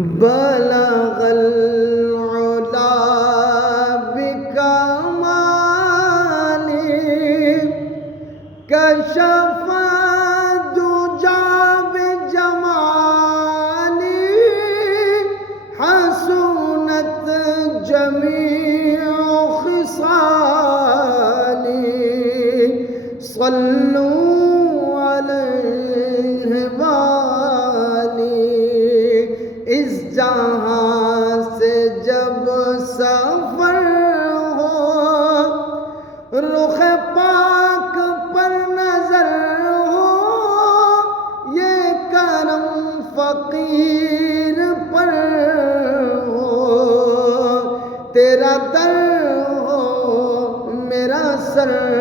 بلغ العلا بکمالی کشف الدجى بجمالی حسنت جمیع خصالی صلوا علیہ والی اس جہاں سے جب سفر ہو رخ پاک پر نظر ہو یہ کرم فقیر پر ہو تیرا در ہو میرا سر